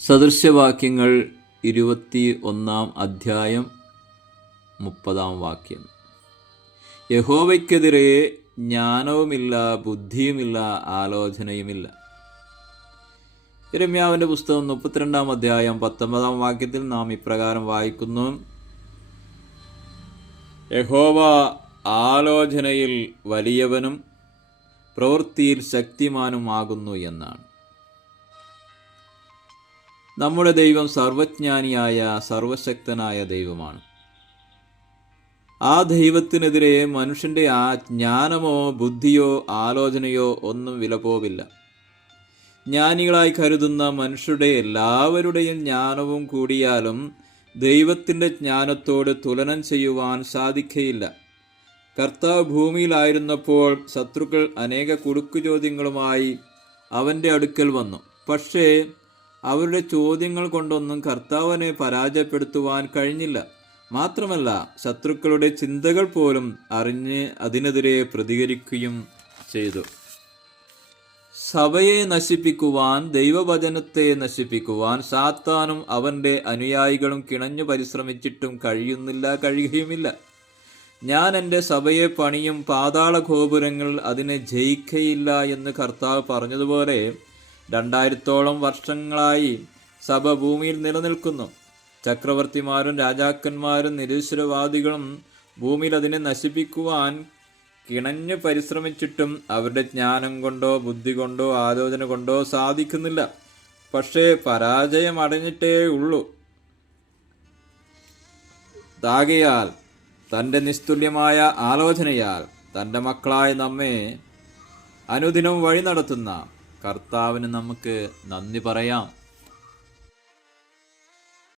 സദൃശവാക്യങ്ങൾ ഇരുപത്തി ഒന്നാം അധ്യായം മുപ്പതാം വാക്യം. യഹോവയ്ക്കെതിരെ ജ്ഞാനവുമില്ല ബുദ്ധിയുമില്ല ആലോചനയുമില്ല. രമ്യാവിന്റെ പുസ്തകം മുപ്പത്തിരണ്ടാം അധ്യായം പത്തൊമ്പതാം വാക്യത്തിൽ നാം ഇപ്രകാരം വായിക്കുന്നു. യഹോവ ആലോചനയിൽ വലിയവനും പ്രവൃത്തിയിൽ ശക്തിമാനുമാകുന്നു എന്നാണ്. നമ്മുടെ ദൈവം സർവജ്ഞാനിയായ സർവശക്തനായ ദൈവമാണ്. ആ ദൈവത്തിനെതിരെ മനുഷ്യന്റെ ആ ജ്ഞാനമോ ബുദ്ധിയോ ആലോചനയോ ഒന്നും വിലപോവില്ല ജ്ഞാനികളായി കരുതുന്ന മനുഷ്യരുടെ എല്ലാവരുടെയും ജ്ഞാനവും കൂടിയാലും ദൈവത്തിന്റെ ജ്ഞാനത്തോട് തുലനം ചെയ്യുവാൻ സാധിക്കയില്ല. കർത്താവ് ഭൂമിയിലായിരുന്നപ്പോൾ ശത്രുക്കൾ അനേക കുടുക്കു ചോദ്യങ്ങളുമായി അവന്റെ അടുക്കൽ വന്നു. പക്ഷേ അവരുടെ ചോദ്യങ്ങൾ കൊണ്ടൊന്നും കർത്താവിനെ പരാജയപ്പെടുത്തുവാൻ കഴിഞ്ഞില്ല. മാത്രമല്ല ശത്രുക്കളുടെ ചിന്തകൾ പോലും അറിഞ്ഞ് അതിനെതിരെ പ്രതികരിക്കുകയും ചെയ്തു. സഭയെ നശിപ്പിക്കുവാൻ ദൈവവചനത്തെ നശിപ്പിക്കുവാൻ സാത്താനും അവന്റെ അനുയായികളും കിണഞ്ഞു പരിശ്രമിച്ചിട്ടും കഴിയുന്നില്ല കഴിയുകയുമില്ല. ഞാൻ എന്റെ സഭയെ പണിയും പാതാള ഗോപുരങ്ങൾ അതിനെ ജയിക്കയില്ല എന്ന് കർത്താവ് പറഞ്ഞതുപോലെ രണ്ടായിരത്തോളം വർഷങ്ങളായി സഭ ഭൂമിയിൽ നിലനിൽക്കുന്നു. ചക്രവർത്തിമാരും രാജാക്കന്മാരും നിരീശ്വരവാദികളും ഭൂമിയിൽ അതിനെ നശിപ്പിക്കുവാൻ കിണഞ്ഞു പരിശ്രമിച്ചിട്ടും അവരുടെ ജ്ഞാനം കൊണ്ടോ ബുദ്ധി കൊണ്ടോ ആലോചന കൊണ്ടോ സാധിക്കുന്നില്ല. പക്ഷേ പരാജയം അടഞ്ഞിട്ടേ ഉള്ളൂ. താകയാൽ തന്റെ നിസ്തുല്യമായ ആലോചനയാൽ തന്റെ മക്കളായ നമ്മെ അനുദിനം വഴി നടത്തുന്ന കർത്താവിന് നമുക്ക് നന്ദി പറയാം.